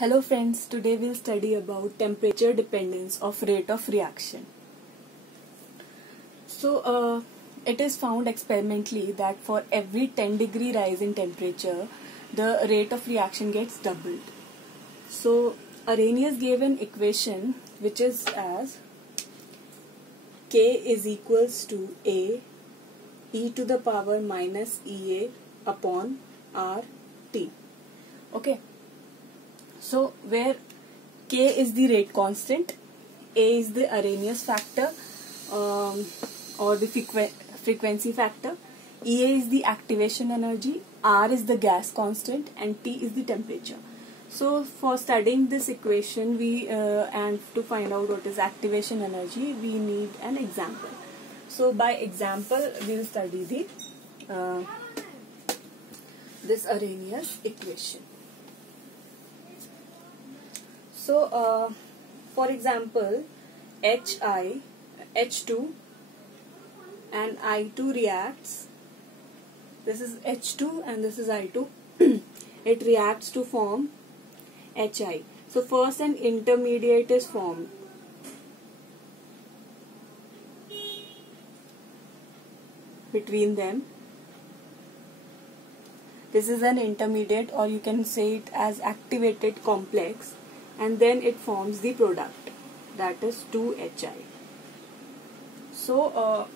Hello friends, today we'll study about temperature dependence of rate of reaction. It is found experimentally that for every 10-degree rise in temperature, the rate of reaction gets doubled. So Arrhenius gave an equation which is as K is equals to A e to the power minus EA upon RT. Okay. So where K is the rate constant, A is the Arrhenius factor or the frequency factor, EA is the activation energy, R is the gas constant, and T is the temperature. So for studying this equation, and to find out what is activation energy, we need an example. So by example, we will study this Arrhenius equation. So, for example, H2 and I2 reacts. This is H2 and this is I2. It reacts to form HI. So, first an intermediate is formed. Between them. This is an intermediate, or you can say it as activated complex. And then it forms the product, that is 2HI. So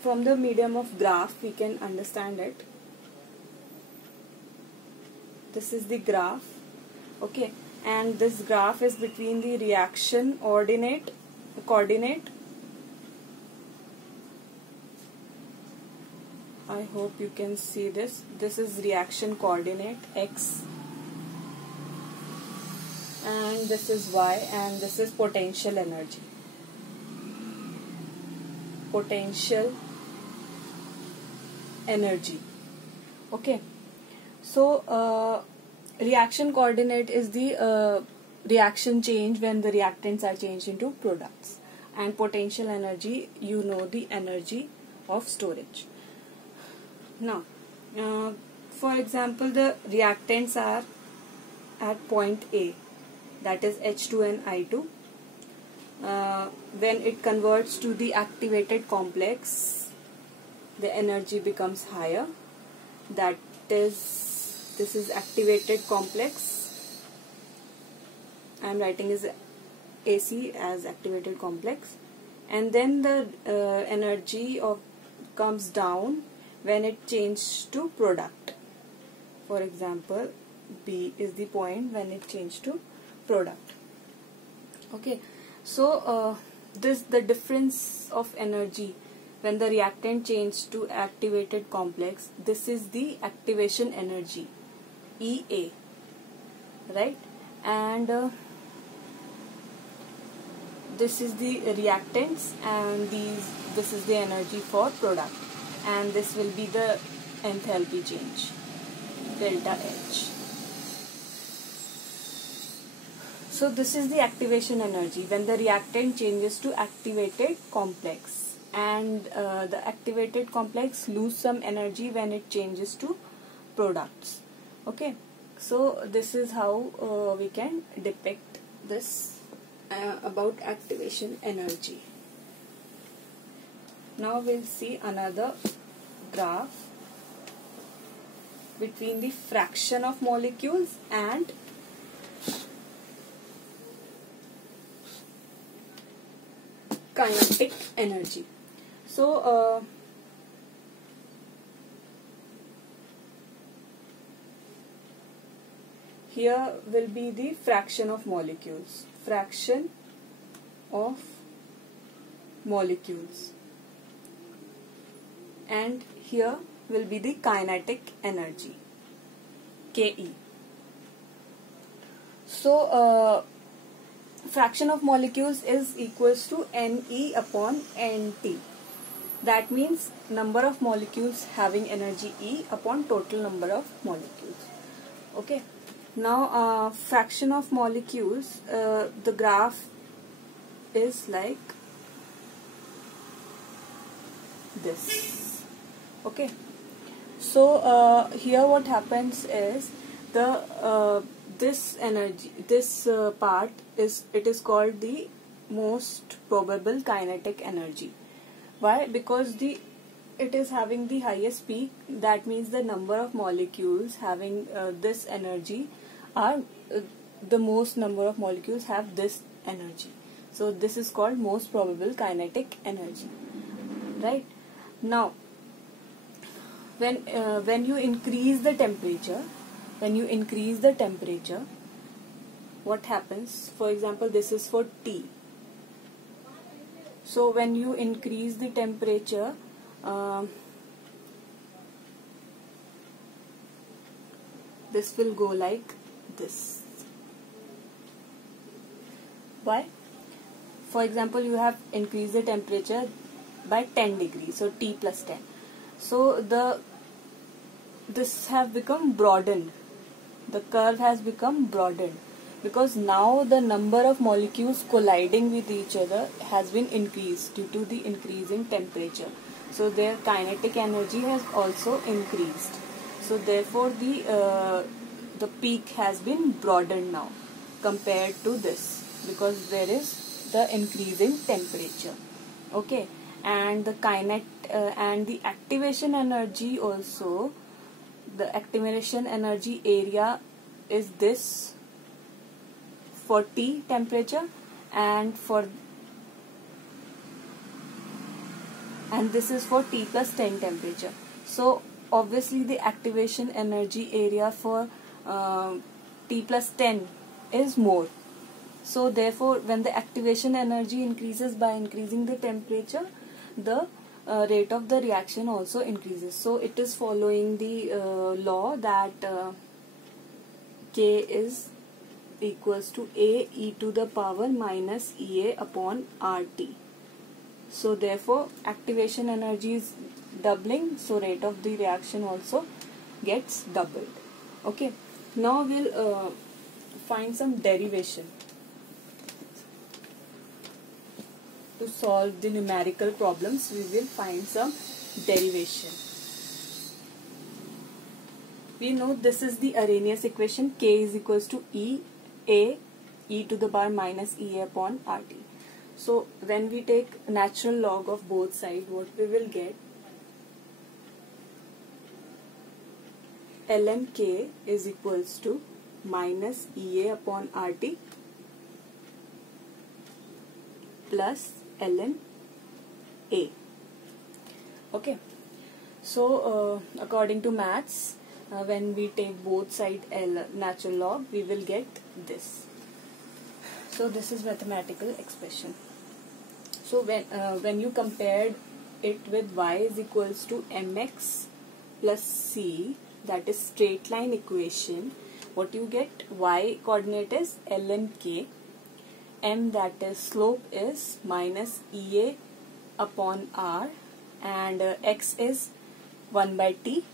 from the medium of graph we can understand it. This is the graph, okay, and this graph is between the reaction coordinate. I hope you can see this. This is reaction coordinate X, and this is Y, and this is potential energy. Okay. So reaction coordinate is the reaction change when the reactants are changed into products, and potential energy, you know, the energy of storage. Now for example, the reactants are at point A, that is H2 and I2. When it converts to the activated complex, the energy becomes higher. That is, this is activated complex. I am writing as AC as activated complex, and then the energy comes down when it changes to product. For example, B is the point when it changed to product. Okay, so the difference of energy when the reactant changed to activated complex, this is the activation energy, EA, right? And this is the reactants, and this is the energy for product, and this will be the enthalpy change, delta H. So this is the activation energy when the reactant changes to activated complex, and the activated complex lose some energy when it changes to products. Okay, so this is how we can depict this about activation energy. Now we'll see another graph between the fraction of molecules and kinetic energy. So here will be the fraction of molecules, and here will be the kinetic energy, Ke. So fraction of molecules is equals to Ne upon Nt. That means number of molecules having energy E upon total number of molecules. Okay. Now fraction of molecules, the graph is like this. Okay. So here what happens is the this energy, this part is, it is called the most probable kinetic energy. Why? Because it is having the highest peak. That means the number of molecules having this energy are the most number of molecules have this energy. So this is called most probable kinetic energy. Right? Now, when you increase the temperature, what happens? For example, this is for T. So when you increase the temperature, this will go like this. Why? For example, you have increased the temperature by 10 degrees, so T plus 10. So this have become broadened. The curve has become broadened because now the number of molecules colliding with each other has been increased due to the increasing temperature. So their kinetic energy has also increased. So therefore the peak has been broadened now compared to this, because there is the increasing temperature. Okay, and the and the activation energy also, the activation energy area is this for T temperature, and this is for T plus 10 temperature. So obviously the activation energy area for T plus 10 is more. So therefore when the activation energy increases by increasing the temperature, the rate of the reaction also increases. So it is following the law that K is equals to A e to the power minus EA upon RT. So therefore activation energy is doubling, so rate of the reaction also gets doubled. Okay, now we'll find some derivation to solve the numerical problems. We will find some derivation. We know this is the Arrhenius equation. K is equals to A e to the power minus EA upon RT. So when we take natural log of both sides, what we will get? ln K is equals to minus EA upon RT plus ln A. Okay. So according to maths, when we take both side natural log, we will get this. So this is mathematical expression. So when you compared it with y is equals to mx plus c, that is straight line equation, what you get? Y coordinate is ln k, m that is slope is minus EA upon r, and x is 1 by t,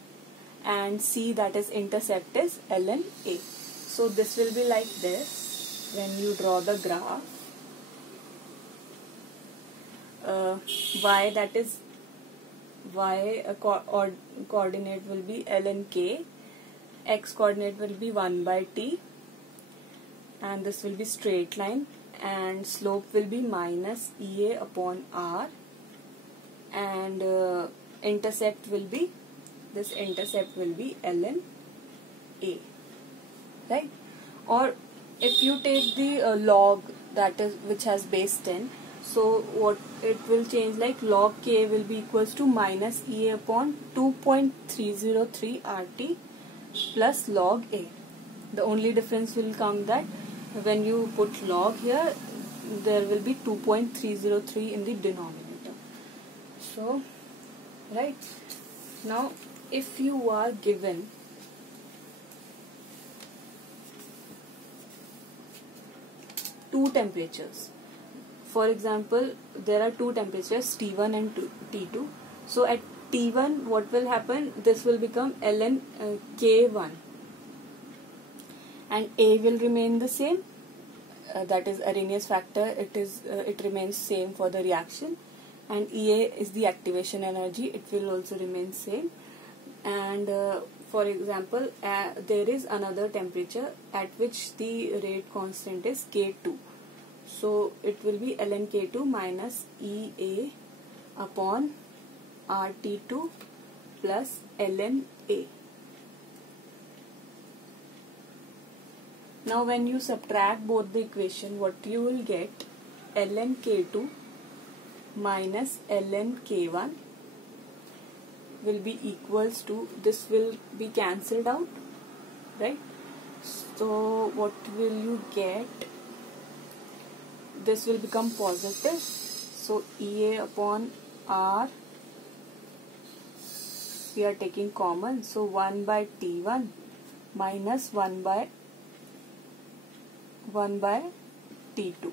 and c that is intercept is ln A. So this will be like this when you draw the graph. Y that is coordinate will be ln k, x coordinate will be 1 by t, and this will be straight line, and slope will be minus EA upon r, and intercept will be, this intercept will be ln A, right? Or if you take the log that is which has base 10, so what it will change, like log K will be equals to minus EA upon 2.303 RT plus log A. The only difference will come that when you put log here, there will be 2.303 in the denominator. So, right, now if you are given two temperatures, for example, there are two temperatures T1 and T2. So at T1, what will happen? This will become ln K1, and A will remain the same. That is Arrhenius factor. It remains same for the reaction, and EA is the activation energy. It will also remain same. And for example, there is another temperature at which the rate constant is K2. So it will be ln K2 minus EA upon RT2 plus ln A. Now when you subtract both the equation, what you will get, ln K2 minus ln K1 will be equals to, this will be cancelled out, right? So what will you get? This will become positive. So EA upon R, we are taking common. So 1 by T1 minus 1 by T2.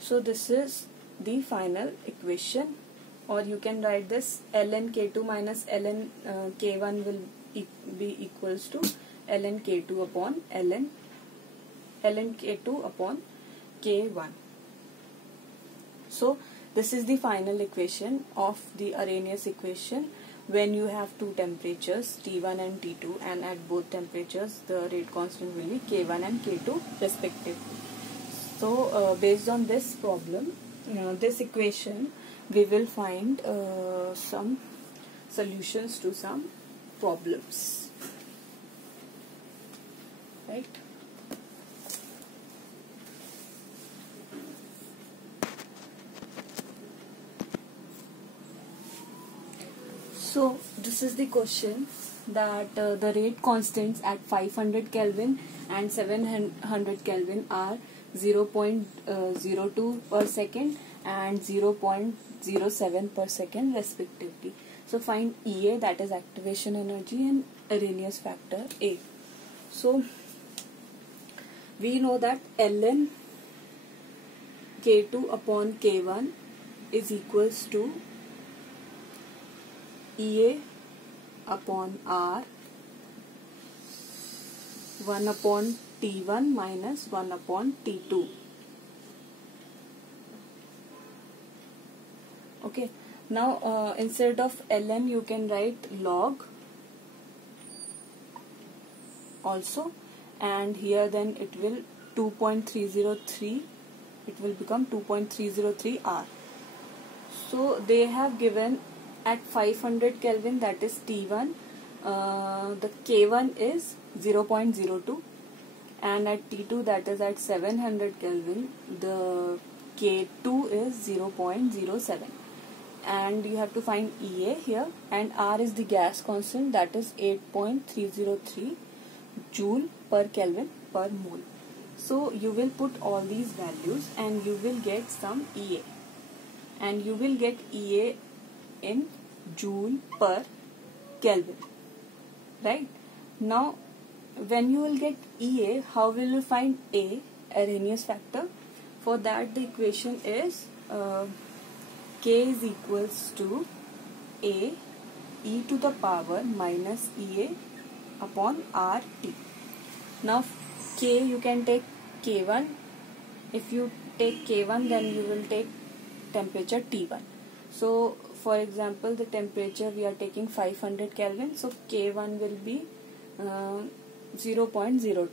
So this is the final equation, or you can write this ln K2 minus ln K1 will be equals to ln K2 upon ln K2 upon K1. So this is the final equation of the Arrhenius equation when you have two temperatures T1 and T2, and at both temperatures the rate constant will be K1 and K2 respectively. So based on this problem, this equation, we will find some solutions to some problems, right? So this is the question, that the rate constants at 500 Kelvin and 700 Kelvin are 0.02 per second and 0.07 per second respectively. So find EA, that is activation energy, and Arrhenius factor A. So we know that ln K2 upon K1 is equals to EA upon R 1 upon T1 minus 1 upon T2. Okay, now instead of ln you can write log also, and here then it will 2.303, it will become 2.303 R. So they have given at 500 Kelvin, that is T1, the K1 is 0.02, and at T2, that is at 700 Kelvin, the K2 is 0.07, and you have to find EA here, and R is the gas constant, that is 8.303 joule per Kelvin per mole. So you will put all these values and you will get some EA, and you will get EA in joule per Kelvin, right? Now when you will get EA, how will you find A, Arrhenius factor? For that the equation is K is equals to A e to the power minus EA upon RT. Now K, you can take K1. If you take K1, then you will take temperature T1. So for example, the temperature we are taking 500 Kelvin, so K1 will be 0.02,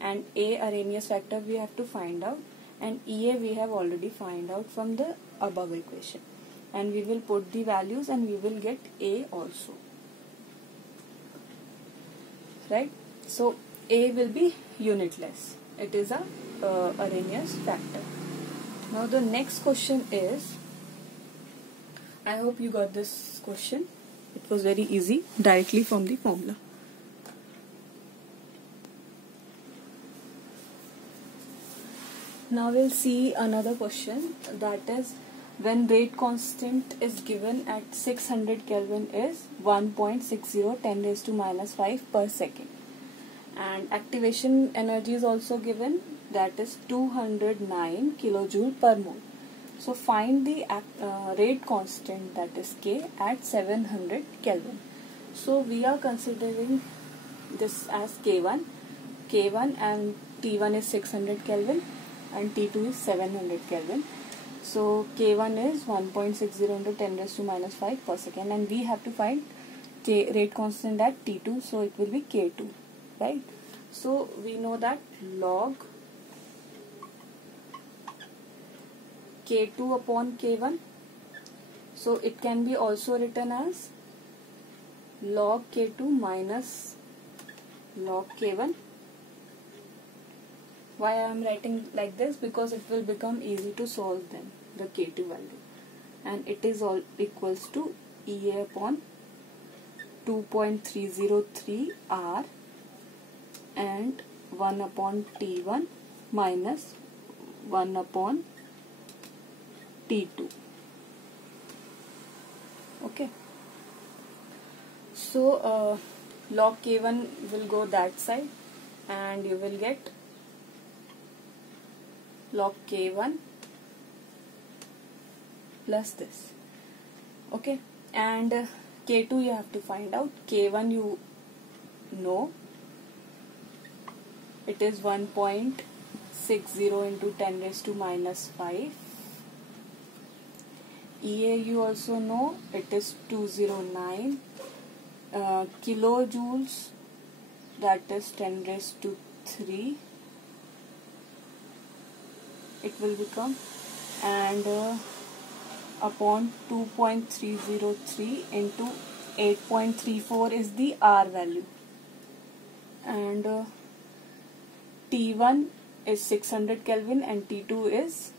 and A, Arrhenius factor, we have to find out, and EA we have already find out from the above equation, and we will put the values and we will get A also, right? So A will be unitless, it is a Arrhenius factor. Now the next question is, I hope you got this question. It was very easy, directly from the formula. Now we'll see another question, that is, when rate constant is given at 600 Kelvin is 1.60 10 raised to minus 5 per second, and activation energy is also given, that is 209 kilojoule per mole. So find the rate constant, that is K, at 700 Kelvin. So we are considering this as K1, and T1 is 600 Kelvin and T2 is 700 Kelvin. So K1 is 1.60 into 10 raised to minus 5 per second, and we have to find rate constant at T2, so it will be K2, right? So we know that log K2 upon K1, so it can be also written as log K2 minus log K1. Why I am writing like this? Because it will become easy to solve then, the K2 value, and it is all equals to EA upon 2.303 R and 1 upon T1 minus 1 upon T2. Okay, so log K1 will go that side and you will get log K1 plus this. Okay, and K2 you have to find out. K1 you know, it is 1.60 into 10 raised to minus 5. EA you also know, it is 209 kilojoules, that is 10 raised to 3 it will become, and upon 2.303 into 8.34 is the R value, and T1 is 600 Kelvin and T2 is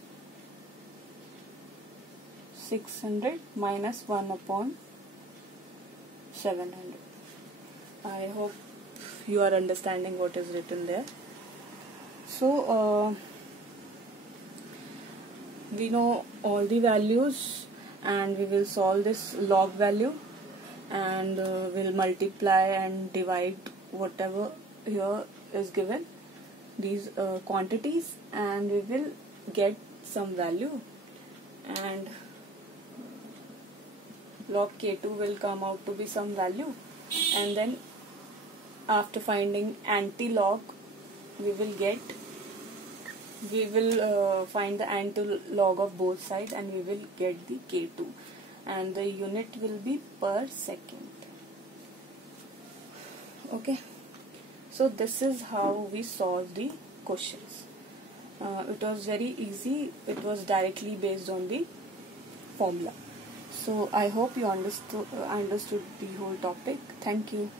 600 minus 1 upon 700. I hope you are understanding what is written there. So we know all the values, and we will solve this log value, and we'll multiply and divide whatever here is given, these quantities, and we will get some value, and log K2 will come out to be some value, and then after finding anti-log we will find the anti-log of both sides, and we will get the K2, and the unit will be per second. Okay, so this is how we solve the questions. It was very easy. It was directly based on the formula. So I hope you understood the whole topic. Thank you.